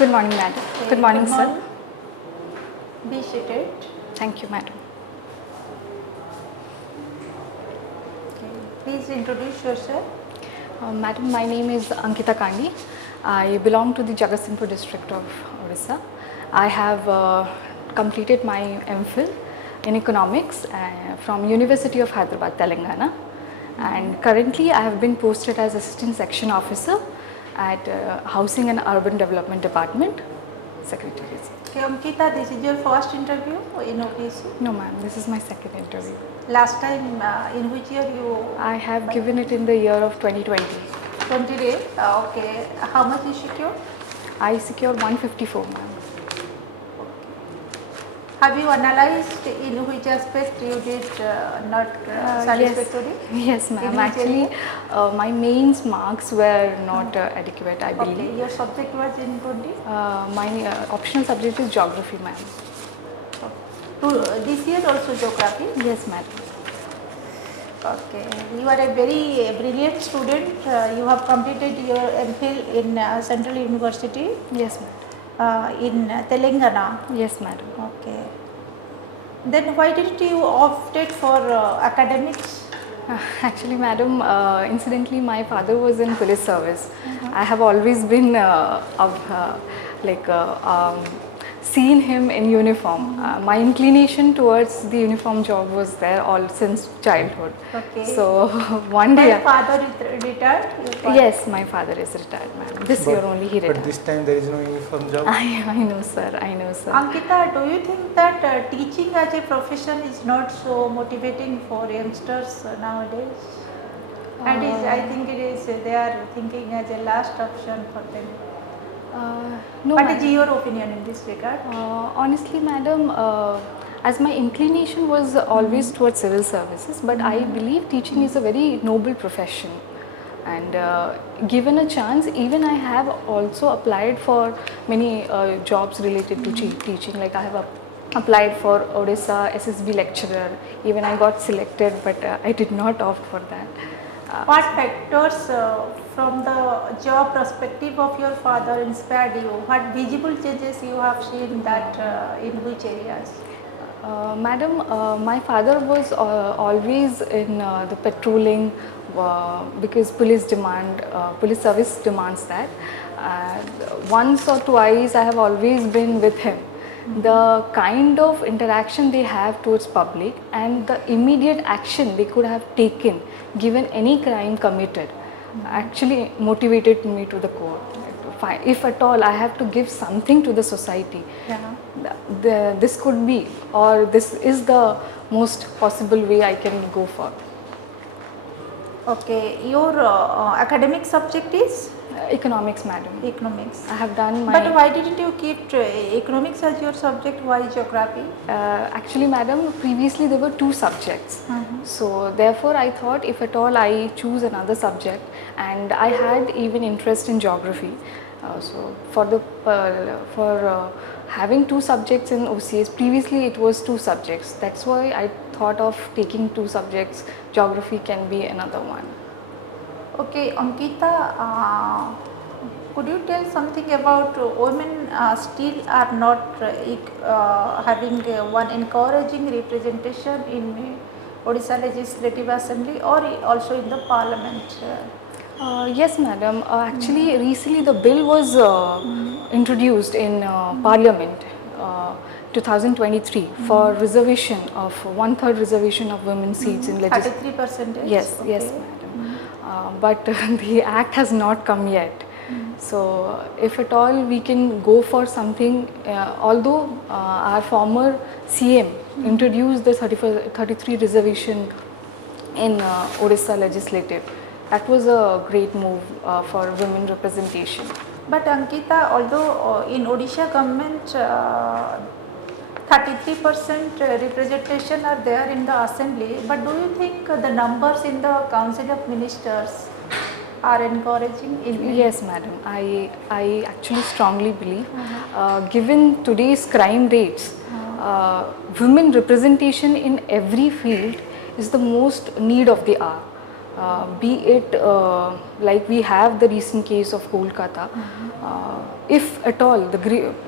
Good morning, madam. Okay, Good morning, good sir. morning. Be seated. Thank you, madam. Okay. Please introduce yourself. Madam, my name is ANKITA KANDI. I belong to the Jagatsinghpur district of Odisha. I have completed my MPhil in economics from University of Hyderabad, Telangana. And currently I have been posted as Assistant Section Officer at Housing and Urban Development Department, Secretariat. Okay, Ankita, this is your first interview in OPSC. No ma'am, this is my second interview. Last time, in which year you? I have given it in the year of 2020. 20 okay. How much you secured? I secured 154 ma'am. Have you analyzed in which aspect you did not satisfactory? Yes ma'am, which actually area? my mains marks were not adequate, I believe. Okay, your subject was in 20? My optional subject is geography ma'am. This year also geography? Yes madam. Okay, you are a very brilliant student. You have completed your MPhil in Central University Yes madam. in Telangana. Yes madam. Okay. Then why didn't you opted for academics? Actually madam, incidentally my father was in police service. I have always been seen him in uniform. My inclination towards the uniform job was there all since childhood. Okay. So one day. My father is retired? Yes, my father is retired madam. This year only he retired. But this time there is no uniform job. I know sir, I know sir. Ankita, do you think that teaching as a profession is not so motivating for youngsters nowadays? And I think it is, they are thinking as a last option for them. No, What madam. is your opinion in this regard? Honestly madam, as my inclination was always towards civil services, but I believe teaching is a very noble profession, and given a chance, even I have also applied for many jobs related to teaching. Like I have applied for Odisha SSB lecturer, even I got selected, but I did not opt for that. What factors from the job perspective of your father inspired you? What visible changes you have seen that in which areas? Madam, my father was always in the patrolling because police service demands that. Once or twice I have always been with him. The kind of interaction they have towards public and the immediate action they could have taken given any crime committed actually motivated me to the core. If at all I have to give something to the society, this could be, or this is the most possible way I can go for. Okay, your academic subject is? Economics madam. Economics. I have done my... But why didn't you keep economics as your subject? Why geography? Actually madam, previously there were two subjects. So therefore I thought if at all I choose another subject, and I had even interest in geography. So for having two subjects in OCS, previously it was two subjects. That's why I thought of taking two subjects. Geography can be another one. Okay, Ankita, could you tell something about women still are not having one encouraging representation in Odisha Legislative Assembly or also in the Parliament? Yes madam, actually recently the bill was introduced in Parliament 2023 for reservation of 1/3 reservation of women's seats in legislature. 33%? Yes, okay. yes madam. But the act has not come yet. So if at all we can go for something, although our former CM introduced the 33 reservation in Odisha legislative, that was a great move for women representation. But Ankita, although in Odisha government 33% representation are there in the assembly, but do you think the numbers in the Council of Ministers are encouraging? Yes madam, I actually strongly believe given today's crime rates, women representation in every field is the most need of the hour. be it like we have the recent case of Kolkata. If at all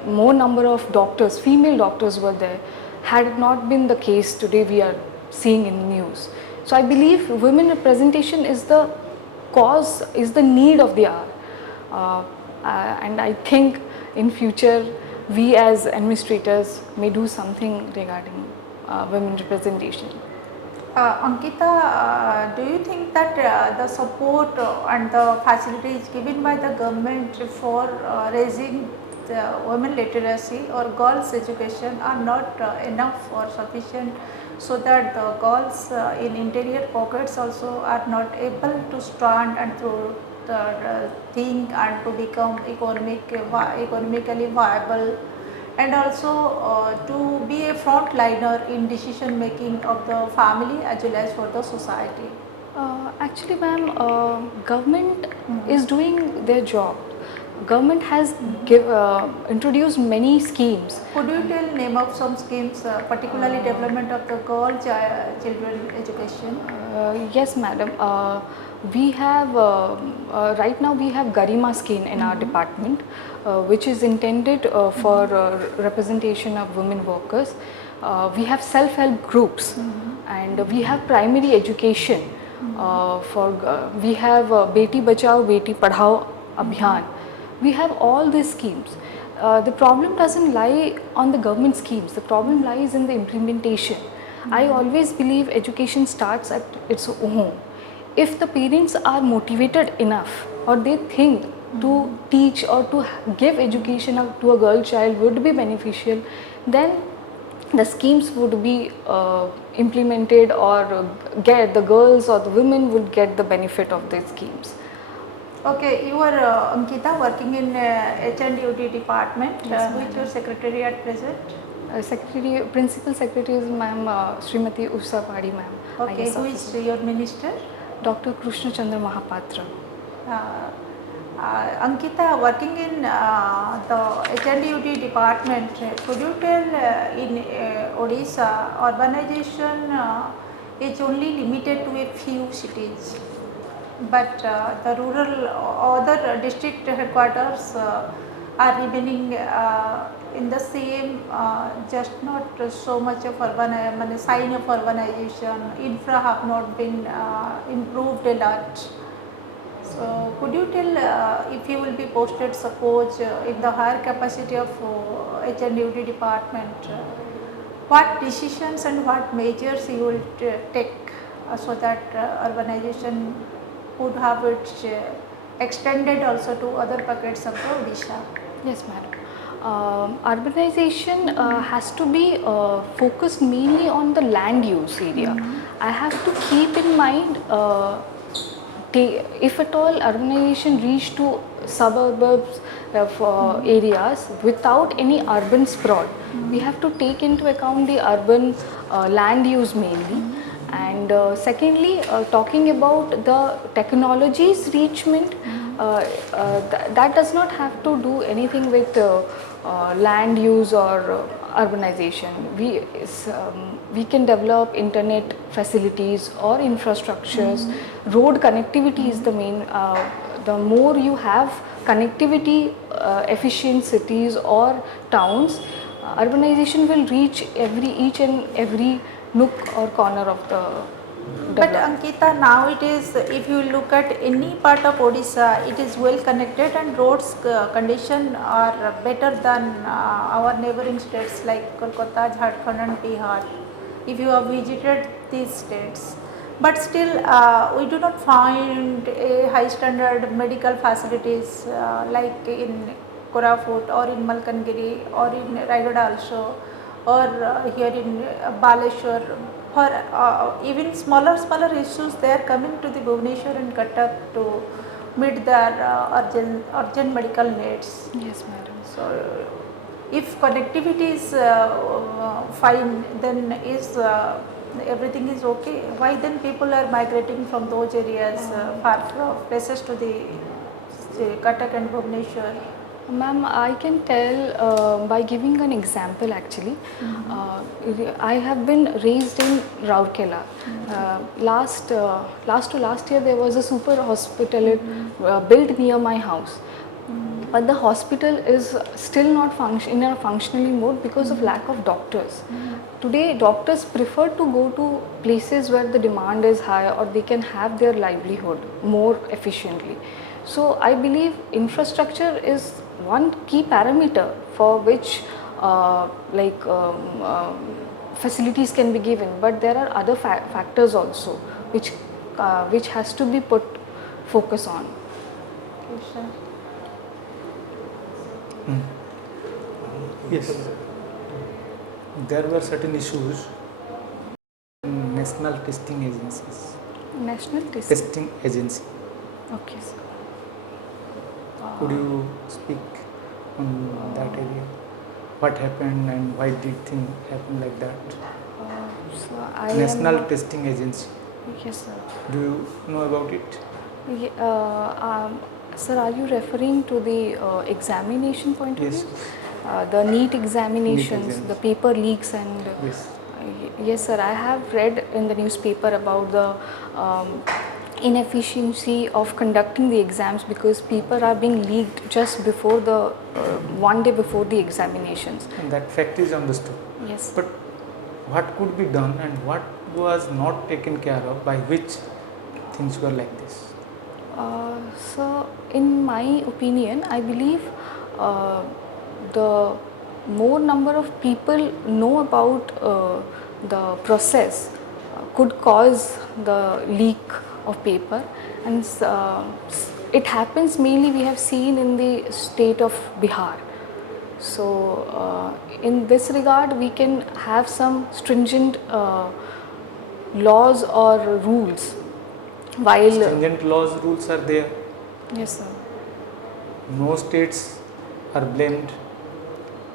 more number of doctors, female doctors were there, had it not been the case today we are seeing in news. So I believe women representation is the cause, is the need of the hour. And I think in future we as administrators may do something regarding women representation. Ankita, do you think that the support and the facilities given by the government for raising the women literacy or girls education are not enough or sufficient, so that the girls in interior pockets also are not able to stand and to think and to become economically viable, and also to be a frontliner in decision making of the family as well as for the society? Actually, ma'am, government is doing their job. Government has introduced many schemes. Could you tell name of some schemes, particularly development of the children education? Yes, madam. We have right now we have Garima scheme in our department, which is intended for representation of women workers. We have self-help groups, and we have primary education. We have Beti Bachao, Beti Padhao Abhiyan. We have all these schemes. The problem doesn't lie on the government schemes. The problem lies in the implementation. I always believe education starts at its home. If the parents are motivated enough, or they think to teach or to give education to a girl child would be beneficial, then the schemes would be implemented, or get the girls or the women would get the benefit of these schemes. Okay, you are Ankita, working in H&UD department. Yes, Who is your secretary at present? Principal Secretary is ma'am Srimati Usha Padi ma'am. Okay, IS who officer. is your minister? Dr. Krishna Chandra Mahapatra. Ankita, working in the H&UD department, could you tell in Odisha, urbanization is only limited to a few cities, but the rural other district headquarters are remaining in the same, just not so much of sign of urbanization, infra have not been improved a lot. So could you tell if you will be posted, suppose in the higher capacity of H&UD department, what decisions and what measures you will take so that urbanization could have it extended also to other pockets of the Odisha? Yes, madam. Urbanization has to be focused mainly on the land use area. I have to keep in mind, if at all urbanization reach to suburbs of areas without any urban sprawl, we have to take into account the urban land use mainly. And secondly, talking about the technologies reachment, that does not have to do anything with land use or urbanization. We can develop internet facilities or infrastructures. Road connectivity is the main. The more you have connectivity, efficient cities or towns, urbanization will reach each and every nook or corner of the But development. Ankita, now it is, if you look at any part of Odisha, it is well connected and roads condition are better than our neighboring states like Kolkata, Jharkhand and Bihar, if you have visited these states. But still we do not find a high standard medical facilities like in Koraput or in Malkangiri or in Raigada also, or here in Baleshwar. For even smaller issues, they are coming to the Bhubaneswar and Cuttack to meet their urgent medical needs. Yes, madam. So, if connectivity is fine, then is everything is okay. Why then people are migrating from those areas far from places to the Cuttack and Bhubaneswar? Ma'am, I can tell by giving an example actually. I have been raised in Rourkela. Last year there was a super hospital built near my house. But the hospital is still not in a functioning mode because of lack of doctors. Today doctors prefer to go to places where the demand is high or they can have their livelihood more efficiently. So I believe infrastructure is one key parameter for which facilities can be given, but there are other factors also which has to be put focus on. Okay, sir. Yes. There were certain issues in national testing agencies. National Testing agency. Okay, sir. Could you speak on that area? What happened and why did things happen like that? So I National am, Testing Agency. yes, sir. Do you know about it? Sir, are you referring to the examination point of Yes. view? The NEET examinations, exams. the paper leaks and Yes. yes sir, I have read in the newspaper about the inefficiency of conducting the exams because paper are being leaked just before the one day before the examinations. And that fact is understood. Yes. But what could be done and what was not taken care of by which things were like this? So, in my opinion, I believe the more number of people know about the process could cause the leak of paper, and it happens mainly we have seen in the state of Bihar. So, in this regard, we can have some stringent laws or rules. While Stringent laws, rules are there. yes, sir. No states are blamed.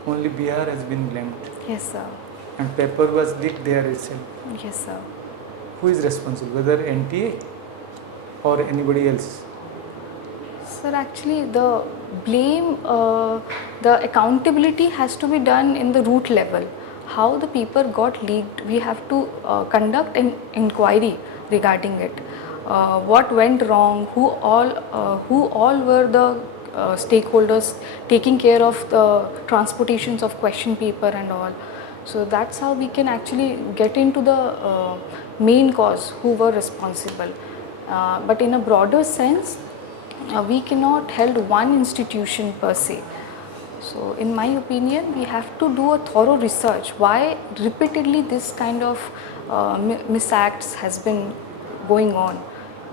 Only Bihar has been blamed. Yes, sir. And paper was leaked there itself. Yes, sir. Who is responsible? Whether NTA or anybody else? Sir, actually, the blame, the accountability has to be done in the root level. How the paper got leaked, we have to conduct an inquiry regarding it. What went wrong? Who all were the stakeholders taking care of the transportations of question paper and all. So that's how we can actually get into the main cause, who were responsible. But in a broader sense, we cannot hold one institution per se. So in my opinion, we have to do a thorough research why repeatedly this kind of misacts has been going on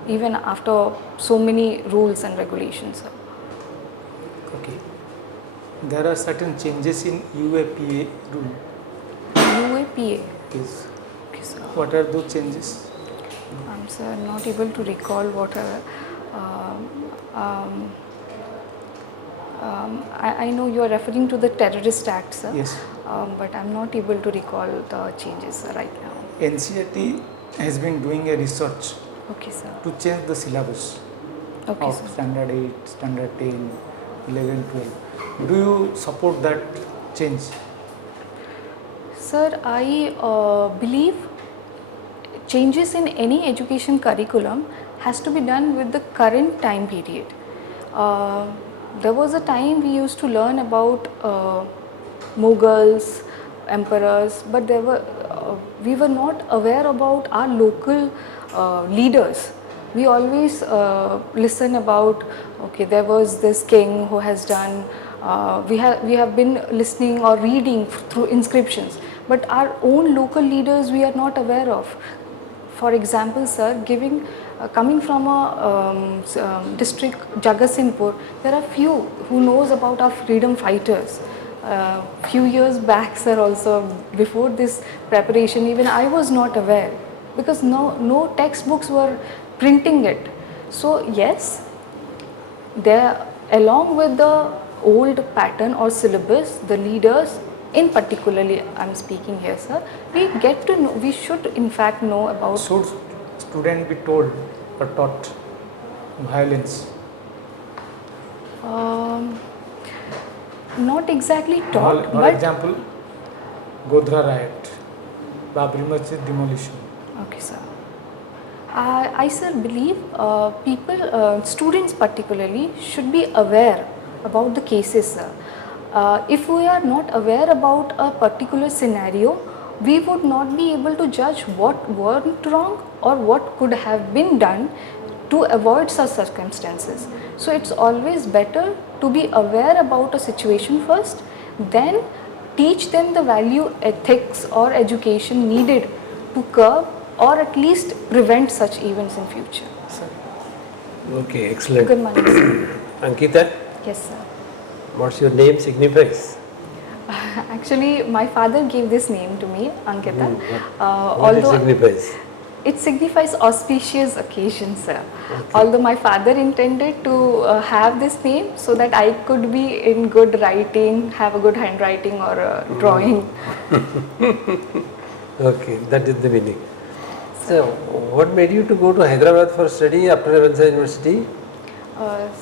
even after so many rules and regulations. Okay. There are certain changes in UAPA rule. UAPA. Yes. Okay, sir. What are those changes? I'm sir not able to recall what are. I know you are referring to the Terrorist Act, sir. Yes. But I'm not able to recall the changes right now. NCERT has been doing a research Okay, sir. to change the syllabus Okay, of sir. standard 8, standard 10, 11, 12. Do you support that change? Sir, I believe changes in any education curriculum has to be done with the current time period. There was a time we used to learn about Mughals, emperors, but we were not aware about our local leaders. We always listen about, okay, there was this king who has done, we have been listening or reading through inscriptions, but our own local leaders we are not aware of. For example, sir, coming from a district Jagatsinghpur, there are few who knows about our freedom fighters. Few years back, sir, also before this preparation, even I was not aware because no textbooks were printing it. So yes, there along with the old pattern or syllabus, the leaders in particularly I'm speaking here, sir, we get to know, we should in fact know about. Should student be told or taught violence? Not exactly taught, For but example, Godhra riot, Babri Masjid demolition. okay, sir. I sir believe people, students particularly, should be aware about the cases, sir. If we are not aware about a particular scenario, we would not be able to judge what went wrong or what could have been done to avoid such circumstances. So it's always better to be aware about a situation first, then teach them the value, ethics or education needed to curb or at least prevent such events in future. So, Okay, excellent. good morning, sir. Ankita, Yes, sir. what's your name signifies? Actually, my father gave this name to me, Ankita. What it signifies? It signifies auspicious occasion, sir. Although my father intended to have this name so that I could be in good writing, have a good handwriting or drawing. Okay, that is the meaning. So, what made you to go to Hyderabad for study after Avanza University?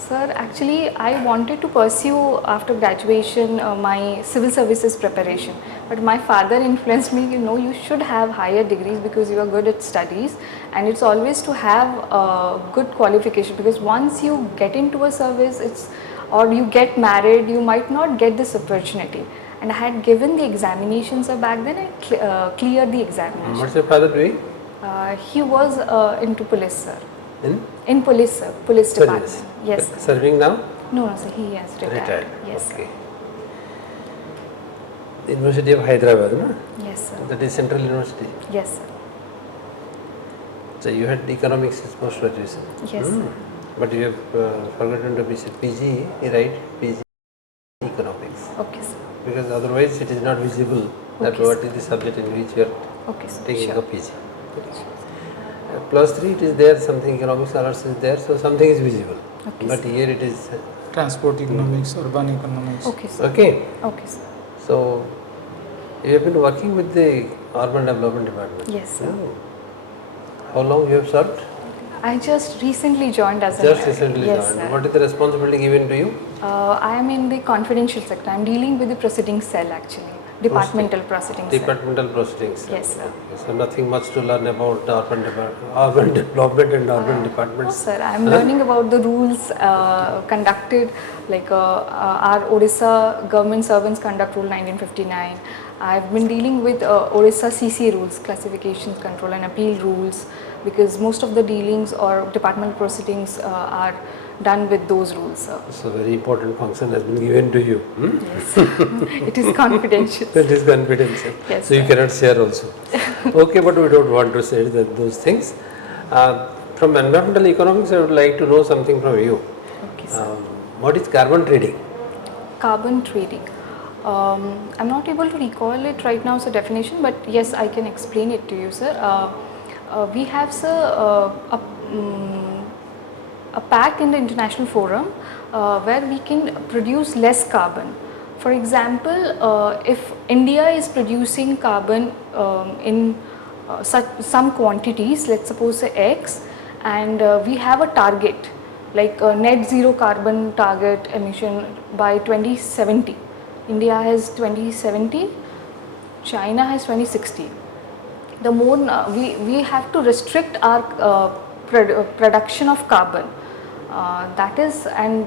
Sir, actually I wanted to pursue after graduation my civil services preparation, but my father influenced me, you should have higher degrees because you are good at studies, and it's always to have good qualification, because once you get into a service or you get married, you might not get this opportunity. And I had given the examinations back then, I cleared the examination. What's your father doing? He was into police, sir. In Police, sir. Police department. service. Yes, sir. Serving now? No, sir. He has retired. Yes, Okay. University of Hyderabad, no? sir. Yes, sir. That is Central University. Yes, sir. So you had economics as post graduation. Yes, sir. But you have forgotten to be PG, right? PG economics. Okay, sir. Because otherwise it is not visible that Okay, what sir. is the subject in which you are Okay, sir. taking Sure. a PG. Plus 3 it is there, something economics honors is there, so something is visible. Okay, But sir. here it is, Transport economics, urban economics. Okay, sir. okay. Okay, sir. So you have been working with the urban development department. Yes, sir. How long you have served? I just recently joined as a Just recently yes, joined. sir. What is the responsibility given to you? I am in the confidential sector. I am dealing with the proceedings cell actually. Departmental proceedings cell. Departmental proceedings. Yes, sir. Okay. So nothing much to learn about the urban development and urban No, departments. sir. I am learning about the rules conducted, like our Odisha government servants conduct rule 1959. I have been dealing with Odisha CC rules, classifications, control and appeal rules, because most of the dealings or departmental proceedings are done with those rules, sir. So very important function has been given to you. Yes, it is confidential. That is confidential. Yes, so you sir. cannot share also. Okay, but we don't want to say those things. From environmental economics, I would like to know something from you. Okay, sir. What is carbon trading? Carbon trading. I'm not able to recall it right now, sir, definition, but yes, I can explain it to you, sir. We have, sir, a pact in the international forum where we can produce less carbon. For example, if India is producing carbon in some quantities, let's suppose say X, and we have a target like net zero carbon target emission by 2070. India has 2070, China has 2060. The more we have to restrict our production of carbon. That is, and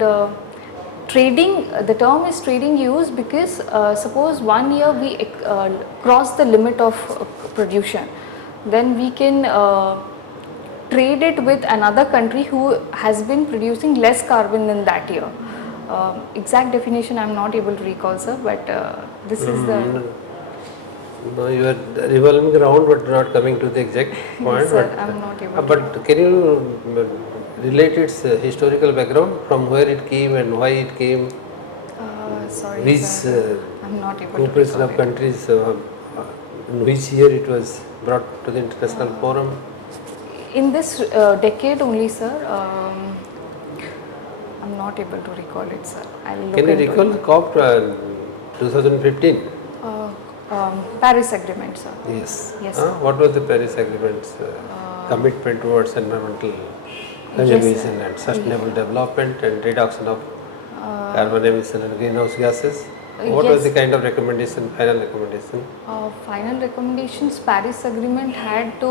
trading, the term is trading used because suppose 1 year we cross the limit of production, then we can trade it with another country who has been producing less carbon than that year. Exact definition I am not able to recall, sir, but this is the... No, you are revolving around but not coming to the exact point. Yes, sir, I am not able to. But can you relate its historical background, from where it came and why it came? Sorry, Which sir, I am not able to cooperation recall of it. countries, in which year it was brought to the international forum? In this decade only, sir. I'm not able to recall it, sir. I'll look Can you into recall it. the COP 2015? Paris Agreement, sir. Yes. Yes, What was the Paris Agreement's commitment towards environmental conservation and sustainable development and reduction of carbon emission and greenhouse gases? What was the Yes. kind of recommendation, final recommendation? Final recommendations, Paris Agreement had to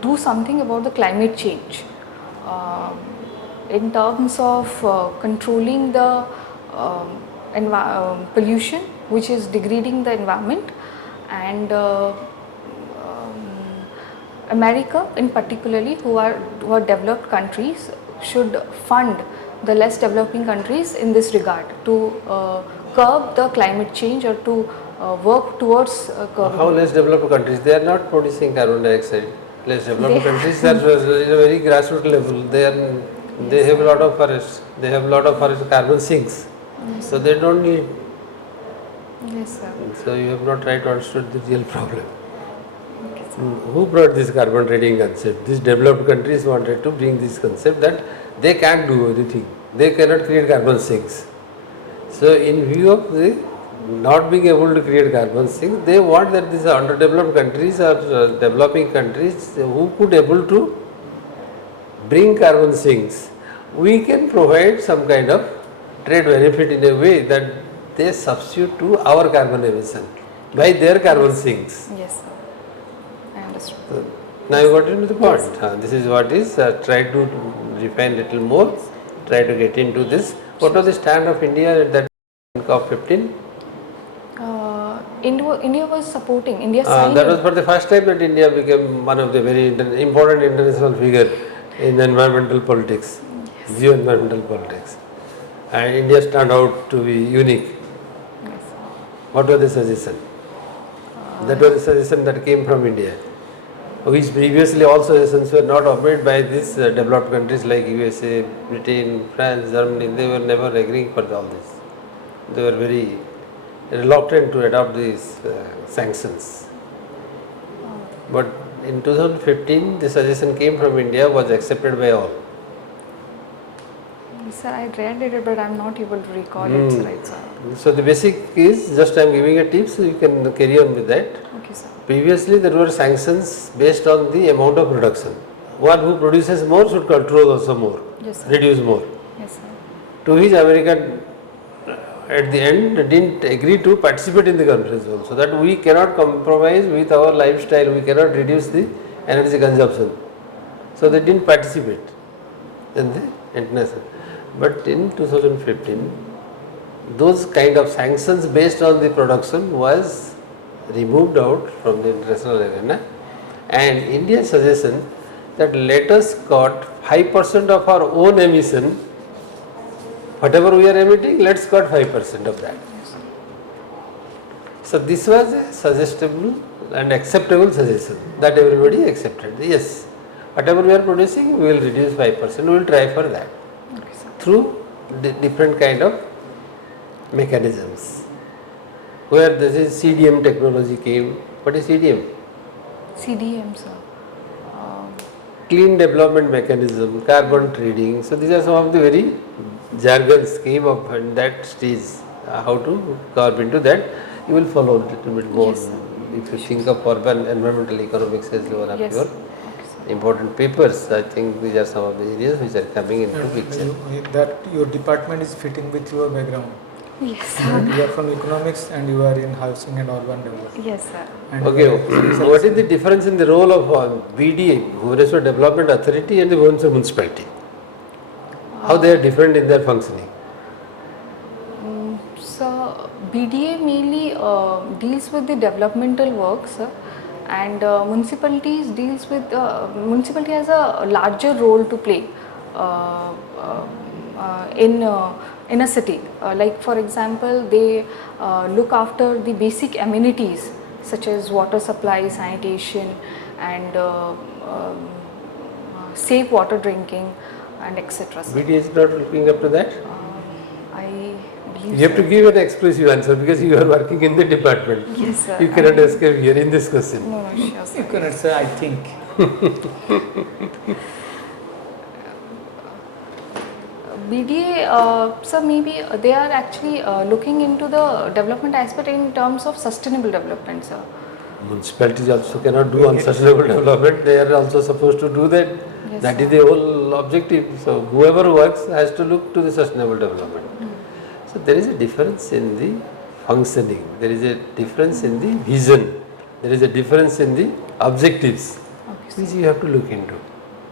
do something about the climate change in terms of controlling the pollution which is degrading the environment, and America in particularly, who are developed countries, should fund the less developing countries in this regard to curb the climate change, or to work towards curbing. How less developed countries? They are not producing carbon dioxide. Less developed They- countries are at a very grassroots level. They have a lot of forests. They have a lot of forest carbon sinks. So they don't need. Yes, sir. So you have not tried to understand the real problem. Who brought this carbon trading concept? These developed countries wanted to bring this concept that they can't do anything. They cannot create carbon sinks. So in view of the not being able to create carbon sinks, they want that these underdeveloped countries or developing countries who could able to bring carbon sinks, we can provide some kind of trade benefit in a way that they substitute to our carbon emission by their carbon sinks. Yes, sir. I understood. So, now you got into the point. This is what is try to refine little more, try to get into this. What was the stand of India at that COP15? India was supporting, India signed That was for the first time that India became one of the very important international figure in environmental politics, geo-environmental politics. And India stand out to be unique. Yes. What was the suggestion? That was the suggestion that came from India, which previously all suggestions were not obeyed by these developed countries like USA, Britain, France, Germany. They were never agreeing for all this. They were very reluctant to adopt these sanctions. But in 2015, the suggestion came from India, was accepted by all. Sir, I read it, but I'm not able to recall it right, sir. So the basic is, just I am giving a tip, so you can carry on with that. Okay, sir. Previously there were sanctions based on the amount of production. One who produces more should control also more, Yes, sir. reduce more. Yes, sir. To which America at the end didn't agree to participate in the conference also, that we cannot compromise with our lifestyle, we cannot reduce the energy consumption. So they didn't participate in the international. But in 2015, those kind of sanctions based on the production was removed out from the international arena, and India's suggestion that let us cut 5% of our own emission, whatever we are emitting, let's cut 5% of that. So this was a suggestible and acceptable suggestion that everybody accepted. Yes, whatever we are producing, we will reduce 5%, we will try for that Okay, sir. through different kind of mechanisms. Where this is CDM technology came. What is CDM? CDM, sir. Clean development mechanism, carbon trading. So these are some of the very jargons came up in that stage. How to carve into that, you will follow a little bit more. Yes, sir. If you think of urban environmental economics as one of Yes. your Okay, sir. important papers, I think these are some of the areas which are coming into picture. That your department is fitting with your background. Yes, sir. You are from economics and you are in housing and urban development. Yes, sir. And Okay, you are- what is the difference in the role of BDA, Bhubaneswar Development Authority, and the Bhubaneswar Municipality? How they are different in their functioning? So BDA mainly deals with the developmental works, and municipalities deals with municipality has a larger role to play in a city. Like for example, they look after the basic amenities such as water supply, sanitation, and safe water drinking, and etc. BDA is not looking up to that? I believe You have to give an explicit answer because you are working in the department. Yes, sir. You cannot escape here in this question. No, sure, You sir. cannot say I think. BDA, so maybe they are actually looking into the development aspect in terms of sustainable development, sir. Municipalities also cannot do unsustainable development. They are also supposed to do that. Yes, That sir. is the whole objective. So whoever works has to look to the sustainable development. So there is a difference in the functioning, there is a difference in the vision, there is a difference in the objectives, Okay, which you have to look into.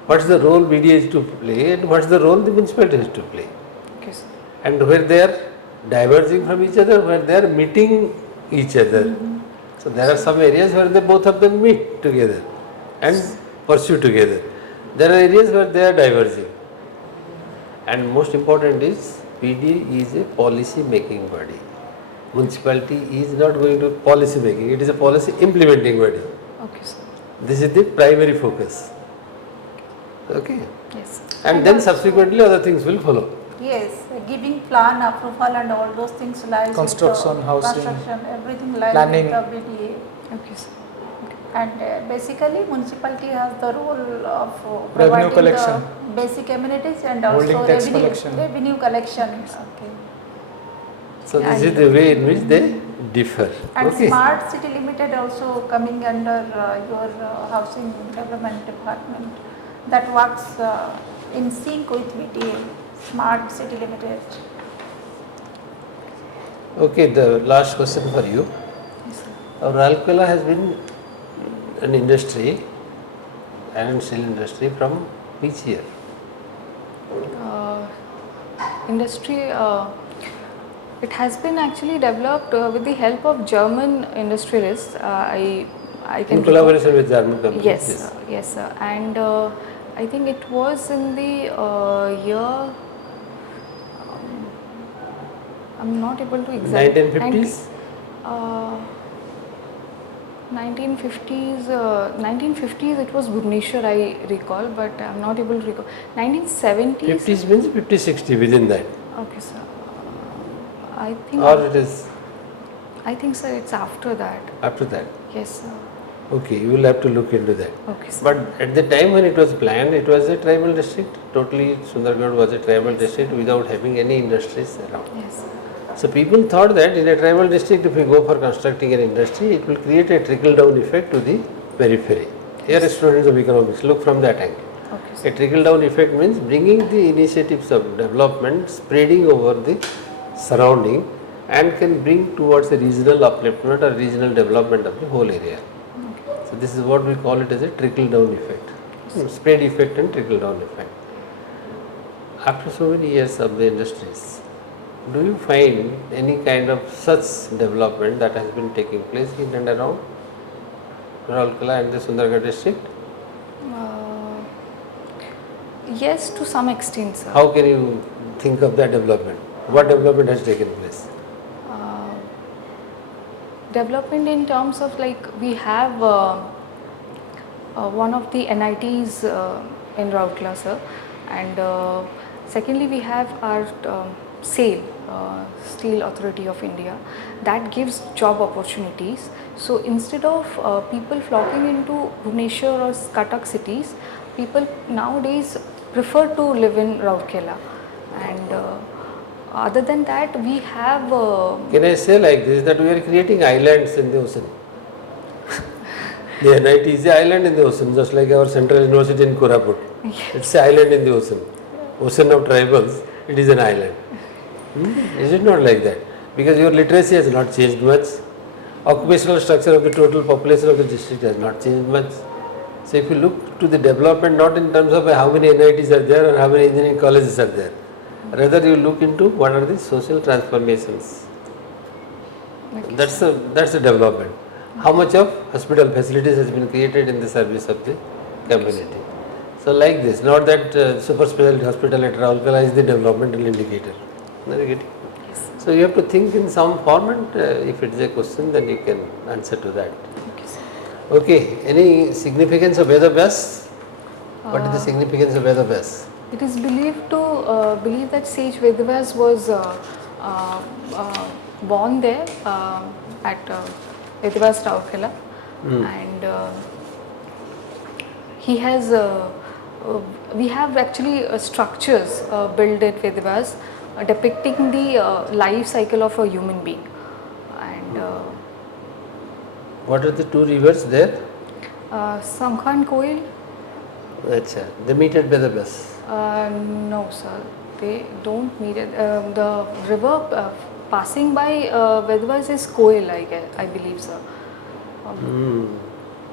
What's the role BDA is to play and what's the role the municipality has to play. okay, sir. And where they are diverging from each other, where they are meeting each other. So there are some areas where they both of them meet together and pursue together. There are areas where they are diverging. And most important is PDA is a policy making body. Municipality is not going to policy making, it is a policy implementing body. Okay, sir. This is the primary focus. Okay. Yes. And then subsequently other things will follow. Yes, giving plan approval and all those things lies Construction, with the housing, construction, everything lies planning. with the BDA. Okay, sir. And basically municipality has the role of Revenue providing collection. the basic amenities and Holding also tax revenue collection. revenue collection. Okay. So this is the way in which they differ. And Okay. Smart City Limited also coming under your housing development department that works in sync with BDA. Smart City Limited. Okay, the last question for you. Yes, sir. Our Alcala has been an industry, iron and steel industry from which year? Industry, it has been actually developed with the help of German industrialists. I can In collaboration with German companies. Yes, yes, sir. And I think it was in the year. I'm not able to exactly. 1950s? 1950s. 1950s. It was Bhubaneswar, I recall, but I'm not able to recall. 1970s. 50s means 50-60 within that. Okay, sir. I think. Or it is I think, sir, it's after that. after that. Yes, sir. Okay, you will have to look into that. Okay, sir. But at the time when it was planned, it was a tribal district. Totally Sundargarh was a tribal district without having any industries around. Yes, sir. So people thought that in a tribal district, if we go for constructing an industry, it will create a trickle-down effect to the periphery. Here, students of economics, look from that angle. Okay, sir. A trickle-down effect means bringing the initiatives of development, spreading over the surrounding, and can bring towards a regional upliftment or regional development of the whole area. So this is what we call it as a trickle-down effect, spread effect and trickle-down effect. After so many years of the industries, do you find any kind of such development that has been taking place in and around Rourkela and the Sundargarh district? Yes, to some extent, sir. How can you think of that development? What development has taken place? Development in terms of like we have one of the NITs in Rourkela, sir, and secondly we have our SAIL, Steel Authority of India, that gives job opportunities. So instead of people flocking into Bhubaneswar or Cuttack cities, people nowadays prefer to live in Rourkela. And other than that, we have Can I say like this, that we are creating islands in the ocean? The NIT is an island in the ocean, just like our Central University in Koraput. It's an island in the ocean. Ocean of tribals, it is an island. Is it not like that? Because your literacy has not changed much. Occupational structure of the total population of the district has not changed much. So if you look to the development not in terms of how many NITs are there or how many engineering colleges are there, rather you look into what are the social transformations. That's a development. How much of hospital facilities has been created in the service of the community. So like this, not that super specialty hospital at Rourkela is the developmental indicator. Are you getting? yes, So you have to think in some form, and if it is a question, then you can answer to that. okay, sir. Okay, any significance of Vedavyas? What is the significance of Vedavyas? It is believed that sage Vedavyas was born there at Vedavyas Rourkela, and he has. We have actually structures built at Vedavyas depicting the life cycle of a human being, and What are the two rivers there? Samkhan Koil. Achha, they meet at Vedavyas. No, sir. they don't meet it. The river passing by Vedvas is Koil, I believe, sir.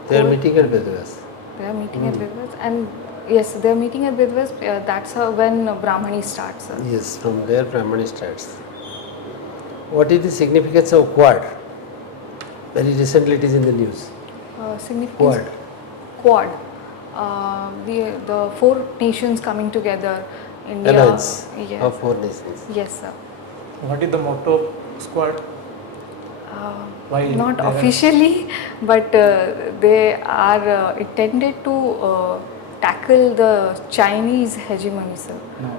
They are Cool. meeting at Vedvas. They are meeting at Vedvas, and yes, they are meeting at Vedvas. That's when Brahmani starts, sir. Yes, from there Brahmani starts. What is the significance of Quad? Very recently it is in the news. Significance. Quad. The four nations coming together. India. Alliance Yes. of four nations. Yes, sir. What is the motto of squad? Why Not there are- officially, but they are intended to tackle the Chinese hegemony, sir. No.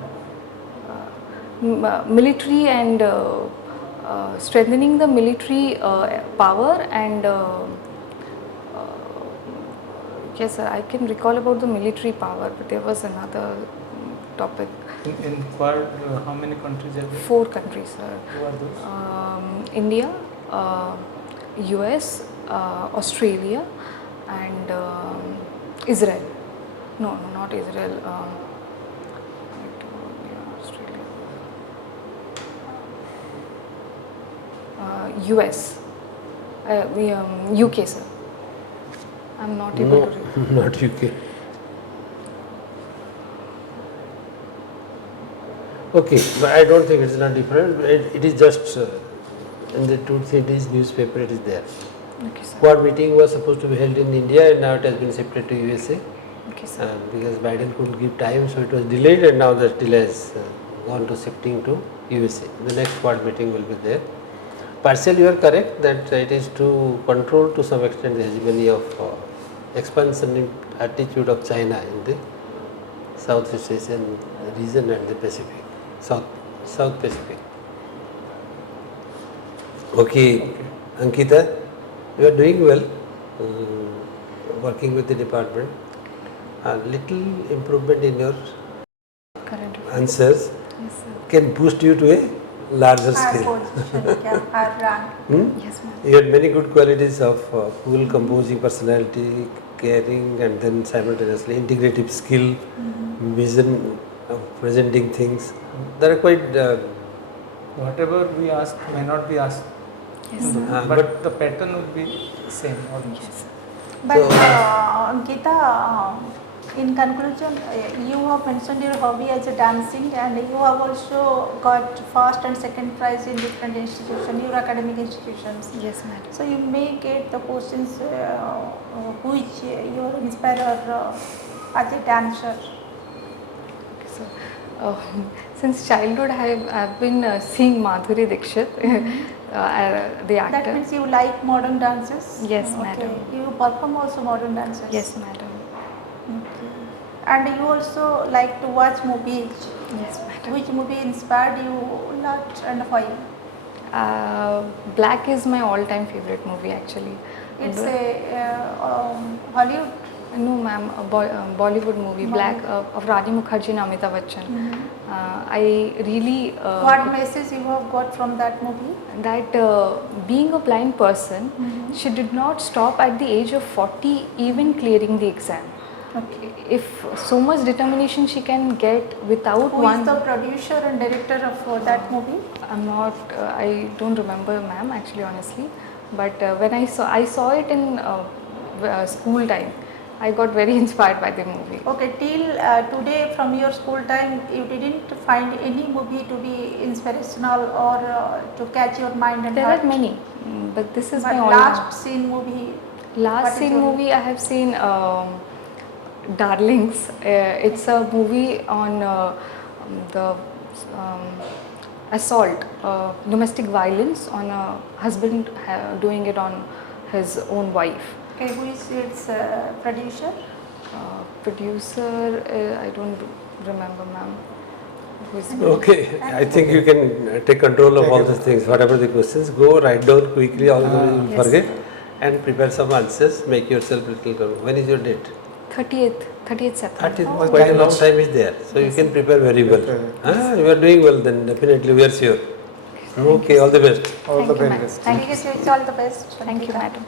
Military and strengthening the military power and yes, sir, I can recall about the military power, but there was another topic. In Quad, how many countries are there? 4 countries, sir. Who are those? India, US, Australia, and Israel. No, not Israel. Australia. US. UK, sir. I'm not able No, to read. not UK. Okay, but I don't think it is not different. It is just in the 2-3 days newspaper it is there. Okay, sir. Quad meeting was supposed to be held in India and now it has been shifted to USA Okay, sir. because Biden couldn't give time, so it was delayed, and now the delay has gone to shifting to USA. The next Quad meeting will be there. Partially you are correct that it is to control to some extent the hegemony of expansion attitude of China in the Southeast Asian region and the Pacific, South Pacific. Okay, Ankita, you are doing well, working with the department. A little improvement in your Current affairs. answers Yes, sir. can boost you to a larger Higher scale. position, yeah, higher rank. Yes, ma'am. You had many good qualities of cool, composing personality, caring, and then simultaneously integrative skill, vision of presenting things. They are quite. Whatever we ask may not be asked, Yes, sir. but the pattern would be same almost. Yes, sir. But So- Ankita, in conclusion, you have mentioned your hobby as a dancing, and you have also got first and second prize in different institutions, your academic institutions. Yes, madam. So you may get the questions which you are inspired as a dancer. Okay, so, since childhood, I've been seeing Madhuri Dixit, the actor. That means you like modern dances? Yes, Okay. madam. You perform also modern dances? Yes, madam. Okay. And you also like to watch movies. Yes, madam. Which movie inspired you a lot and why? Black is my all-time favorite movie, actually. It's a Hollywood. No, ma'am, a Bollywood movie, Black, of Rani Mukherjee and Amitabh Bachchan. I really What message you have got from that movie? that being a blind person, she did not stop at the age of 40 even clearing the exam. Okay. If so much determination she can get without Who one, is the producer and director of that movie? I'm not, I don't remember, ma'am, actually, honestly. But when I saw it in school time. I got very inspired by the movie. Okay, till today from your school time, you didn't find any movie to be inspirational or to catch your mind and There heart? are many, but this is But my last scene movie. last what is scene your- movie I have seen Darlings. It's a movie on the assault, domestic violence on a husband doing it on his own wife. Okay, who is its producer? Producer, I don't remember, ma'am. Who is Okay, I think you can take control of all these things. Whatever the questions, go write down quickly, although you will Yes. forget, and prepare some answers. Make yourself little. When is your date? 30th September. 30th. Quite a long time is there, so you can prepare very well. You are doing well. Then definitely we are sure. Okay, all the best. All Thank the you, very ma'am. best. Thank I you. guess it's all the best. Thank you, Ankita. madam.